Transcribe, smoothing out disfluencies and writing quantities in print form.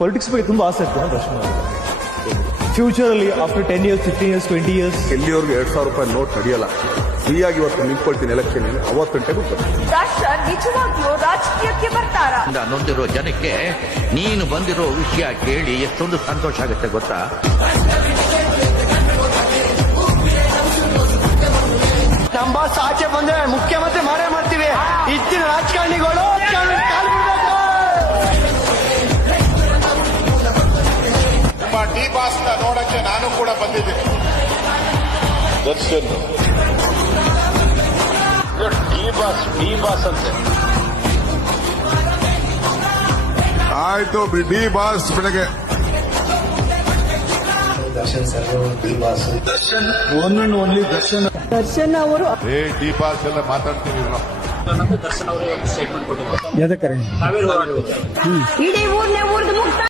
Politics ಬಗ್ಗೆ ತುಂಬಾ ಆಸೆ ಇತ್ತು ದರ್ಶನ್ ಫ್ಯೂಚರ್ ಅಲ್ಲಿ ಆಫ್ಟರ್ 10 years 15 years 20 years ಎಲ್ಲಿವರೆಗೂ 2,000 ರೂಪಾಯಿ ನೋಟ್ ನಡೆಯಲ್ಲ. ಫ್ರೀಯಾಗಿ ಇವತ್ತು ನಿಂತ್ಕೊಳ್ತೀನಿ ಎಲೆಕ್ಷನ್ ಅವತ್ತು ಗಂಟೆಗೂ ದರ್ಶನ್ ನಿಜವಾಗಿಯೂ ರಾಜಕೀಯಕ್ಕೆ ಬರ್ತಾರಾ? ನೊಂದಿರೋ ಜನಕ್ಕೆ ನೀನು ಬಂದಿರೋ ವಿಷಯ ಕೇಳಿ ಎಷ್ಟೊಂದು ಸಂತೋಷ ಆಗುತ್ತೆ ಗೊತ್ತಾ? ನಮ್ಮ ಬಾಸ್ ಆಚೆ ಬಂದ್ರೆ ಮುಖ್ಯಮಂತ್ರಿ ಮಾಡೇ ಮಾಡ್ತೀವಿ. ಇತ್ತಿನ ರಾಜಕಾರಣಿಗಳು ನಿಮ್ಮ ಡಿ ಬಾಸ್ ನ ನೋಡಕ್ಕೆ ನಾನು ಕೂಡ ಬಂದಿದ್ದೀನಿ. ದರ್ಶನ್ ಡಿ ಬಾಸ್ ಅಂತೆ. ಆಯ್ತು ಡಿ ಬಾಸ್ ಬೆಳಗ್ಗೆ Darshan sir D boss Darshan one and only Darshan. Darshan ಅವರು ಡಿ ಬಾಸ್ ಎಲ್ಲ ಮಾತಾಡ್ತೀವಿ. ಇಡೀ ಊರ್ನೇ ಊರ್ದು ಮುಕ್ತ